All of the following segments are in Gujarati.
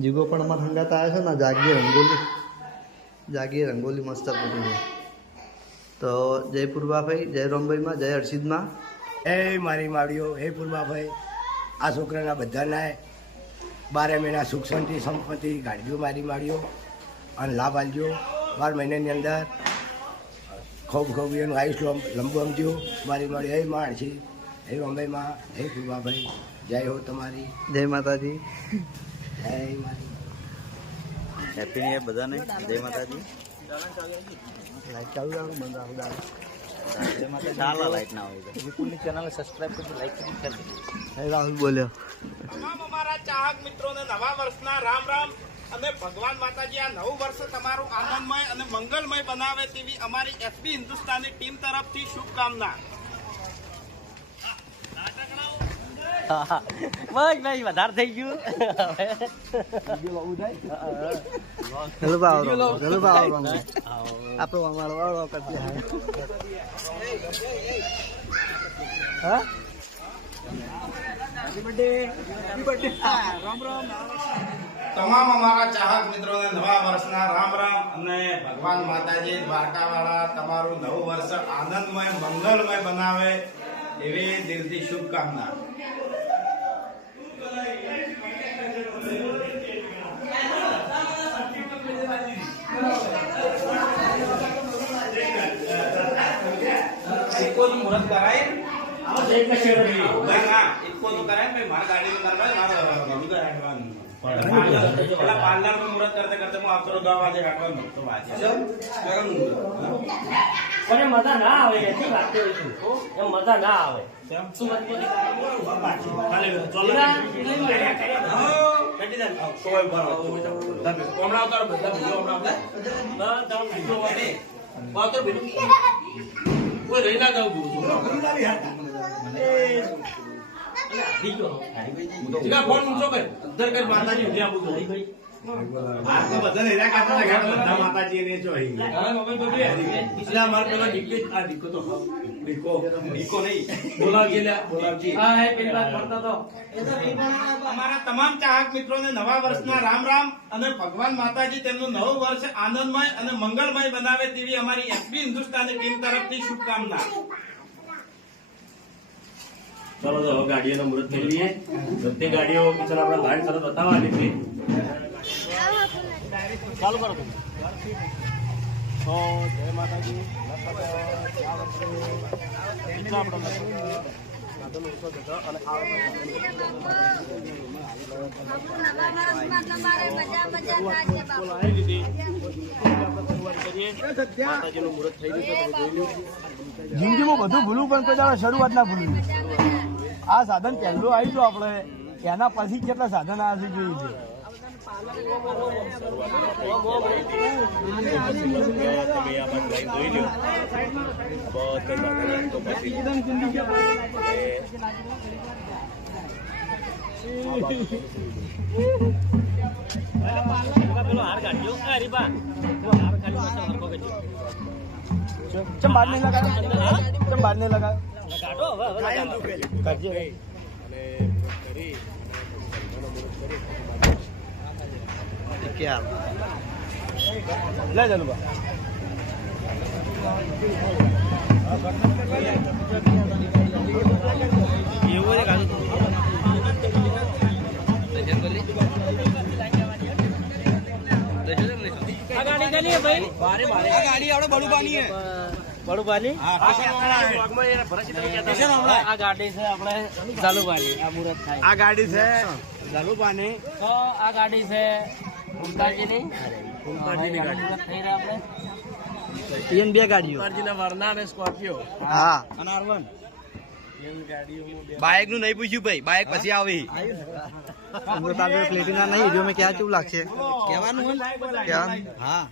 જીગો પણ અમારા હંગાત આવ્યા છે ને જાગીએ રંગોલી. જાગીએ રંગોલી મસ્ત પૂરી છે તો જય પૂર્વાભાઈ જય રોમભાઈમાં જય હર્ષિદમાં. હે મારી માળીઓ હે પૂર્વાભાઈ આ છોકરાના બધાના બારે મહિના સુખ શાંતિ સંપત્તિ ગાડીઓ મારી માળીઓ અને લાભ આલજો બાર મહિનાની અંદર ખૂબ ખૂબ એનું આયુષ લંબુ સમજો મારી માળી હે માણ છે હે અંબાઈમાં હે પૂર્વાભાઈ જય હો તમારી. જય માતાજી. હેપી ન્યુ બધાને. જય માતાજી. લાઈટ ચાલુ રાખો બંધ રાખો દાદા. ચાલો લાઈટ ના હોય વિપુલની ચેનલ સબસ્ક્રાઇબ કરજો લાઈક કરજો શેર કરજો. રાહુલ બોલ્યો. તમામ અમારા ચાહક મિત્રોને નવા વર્ષના રામ રામ અને ભગવાન માતાજી આ નવું વર્ષ તમારું આનંદમય અને મંગલમય બનાવે તેવી અમારી એસબી હિન્દુસ્તાની ટીમ તરફથી શુભકામના. બસ ભાઈ વધારે થઈ ગયું. ચલો ભાવ ચલો ભાવ આપણો અમારો વાળો કરતી હા? તમામ અમારા ચાહક મિત્રોને નવા વર્ષના રામ રામ અને ભગવાન માતાજી દ્વારકાવાળા તમારું નવું વર્ષ આનંદમય મંગલમય બનાવે એવી દિલથી શુભકામના. ઇકોનું મુહૂર્ત કરાય. कराए ના ઇકોનું કરાય ને ભાઈ મારા ગાડીનું ના કરાય મારા ગમી કાઢવાનું પેલા પાર્લરનું મુહૂર્ત કરતે કરતે પણ મજા ના આવે એથી વાત કરું છું. એમ મજા ના આવે. શું ભાઈ ઉધર કરી બધા અમારા તમામ ચાહક મિત્રોને નવા વર્ષના રામ રામ અને ભગવાન માતાજી તેમનું નવું વર્ષ આનંદમય અને મંગળમય બનાવે તેવી અમારી એસબી હિન્દુસ્તાની ટીમ તરફથી શુભકામના ચલો તો હવે ગાડીઓનો મુહૂર્ત થઈ લઈએ બધી ગાડીઓ કિચન આપણે લાઈન તરત બતાવવાની ચાલુ કરો. તો જય માતાજી કેટલા આપણે સાધનો ઓછો થતા અને આ બોલો આવી લીધી આપણે શરૂઆત કરીએ માતાજીનું મુહૂર્ત થઈ ગયું છે. તમે જોઈ લો જિંદગીમાં બધું ભૂલું પણ કોઈ શરૂઆત ના ભૂલું આ સાધન પહેલું આવી હતું આપણે. એના પછી કેટલા સાધન આવ્યા છે છે જોઈ પછી પેલો હાર કાઢ્યો. ચમ બહાર નહીં લગાવ્યો ચમ નહીં લગાવ્યો કાઢજે. ક્યાં લે ચાલુ એવું છે કાઢો ગાડી ચાલી ભાઈ. બારે બારે આ ગાડી આપણે બડુબાની હે. બડુબાની આ ગાડી છે આપણે ચાલુબાની આ મુહૂર્ત થાય. આ ગાડી છે લાલુબાની તો આ ગાડી છે મુમતાજીની. મુમતાજીની ગાડી. થઈ રહ્યા આપણે? ઈયન બે ગાડીઓ. મુમતાજીના વરના અને સ્કોર્પિયો. હા. અને આરવન બાઇકનું નહીં પૂછ્યું ભાઈ બાઇક પછી આવી. અમૃત પ્લેટિના નહીં જો મેં ક્યાં કેવું લાગશે. કહેવાનું કહેવાનું? હા.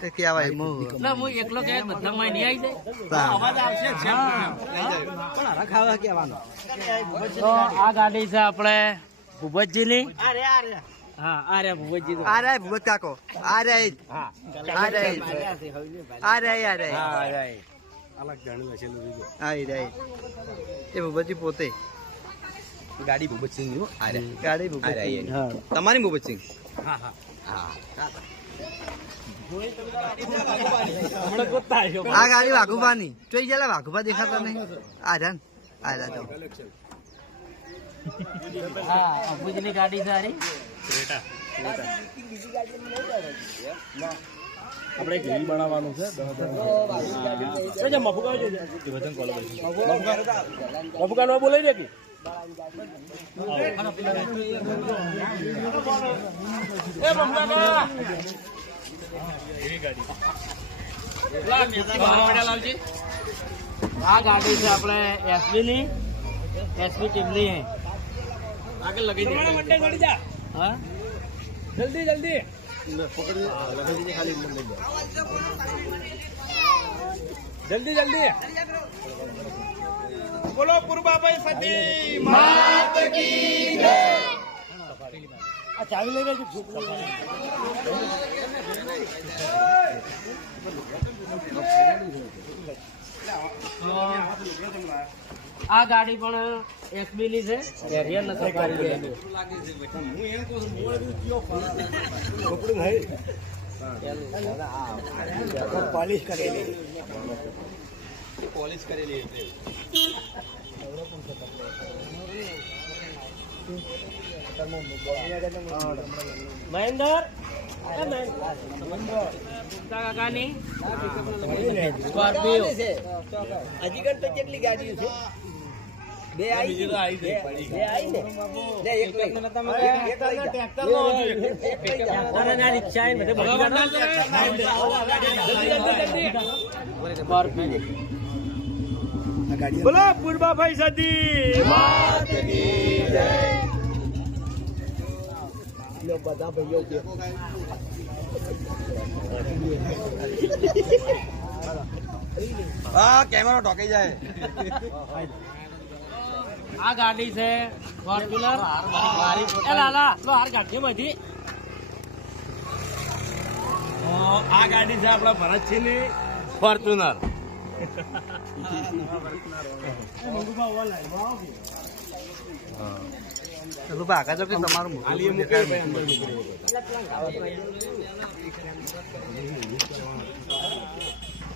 તે કહેવાય. મો એટલે હું એકલો કે બધા માં નહીં આવી જાય. તો આ ગાડી છે આપણે ભૂપતજીની. હા આ રે ભૂપતજી આ રે ભૂપત કાકો. આ રે આ રે આ રે આ રે અલગ જાણી લખેલું બીજું. રે એ ભૂપતજી પોતે. ગાડી ભૂપતસિંહ. ગાડી આ ભૂપત રહ્યા, એ. હા. તમારી ભૂપતસિંહ હા. હા હા. આ ગાડી વાઘુબાની. જોઈ ગયા વાઘુભા દેખાતા નહીં. આ ને. આ જો હા અબુજની ગાડી સારી આપણે ઘી બનાવવાનું છે મફુકા મફુકા નો બોલાવી દે કે? એ મફુકા આ ગાડી છે આપણે એસબી ની. એસબી ટીમની. આગળ લગી જાય હા? જલ્દી જલ્દી. જલ્દી જલ્દી. બોલો પૂર્વાભાઈ સતી આ ચાવી લઈ લેજો. છોકરો આ ગાડી પણ એસબી ની છે. કેરિયર નથી કરી પોલિશ કરેલી. પોલીસ કરેલી એટલે મહેન્દર? સ્કોર્પિયો. હજી કણ તો કેટલી ગાડીઓ છે? બે આવી બે આવી ને? ને એક લઈ. એક લઈ. જા. અને ના રિક્ષા આવીને બધે બધી ગાડી. સ્કોર્પિયો. આ લો, બધા ભાઈઓ કે હા કેમેરો ટોકી જાય. આ ગાડી છે ફોર્ચ્યુનર એ લાલા તો હાર ગાડી બધી. આ ગાડી છે આપણા ભરતસિંહની ની ફોર્ચ્યુનર પેલું ભાગા છો કે તમારું મોટું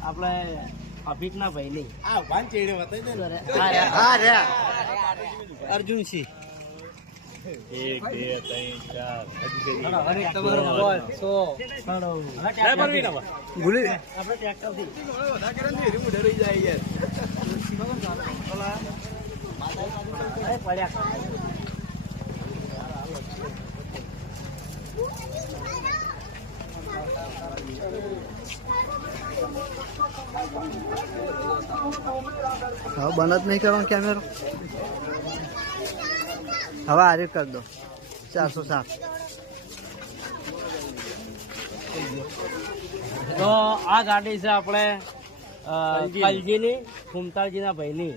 આપણે અભિક ના ભાઈ ની આ વાન ચેડે બતાવી દે હા રે. અર્જુનસિંહ. એક બે ત્રણ ચાર. ભૂલી. આપણે ટ્રેક્ટરથી અરે પડ્યા. હવે બંધ જ નહીં કરવાનો કેમેરો હવે આરે કરી દો. ચારસો સાત. તો આ ગાડી છે આપણે કલજી ની ભાઈની.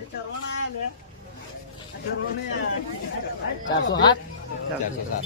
ચારસો ની ચારસો સાત.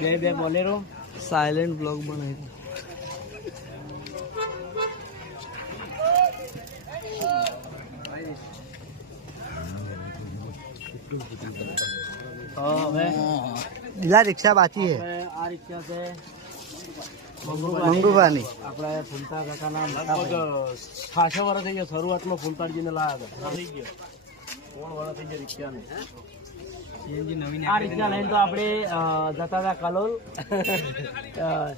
બે બે બોલેરો. સાયલેન્ટ બ્લોગ બનાવી બીજા રિક્ષા બાકી છે. આ રિક્ષા છે મંગુભાની. આપણે ફૂલતા કાકાના વર્ષ થઈ ગયા શરૂઆતમાં ફૂલતાજીને લાવ્યા હતા થઈ ગયો ત્રણ વર્ષ થઈ ગયા રિક્ષાને આ રિક્ષા લઈને તો આપણે જતા હતા કલોલ.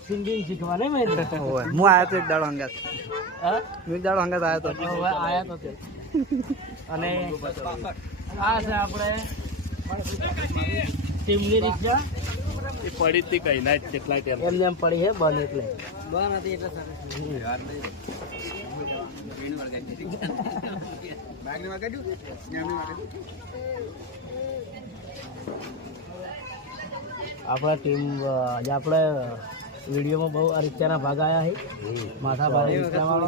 સિંગિંગ શીખવા નહીં મહેન્દ્ર હું આવ્યો તો એક દાડો હંગાત. હા? એક દાડો આવ્યો તો તો. અને આ છે આપણે ટીમની રિક્ષા એ પડી હતી કઈ ના કેટલા ટાઈમ? એમને એમ પડી છે બંધ એટલે. આપણા ટીમ આજે આપણે વિડીયોમાં બહુ આ રિક્ષાના ભાગ આવ્યા છે. માથા ભારે રિક્ષામાં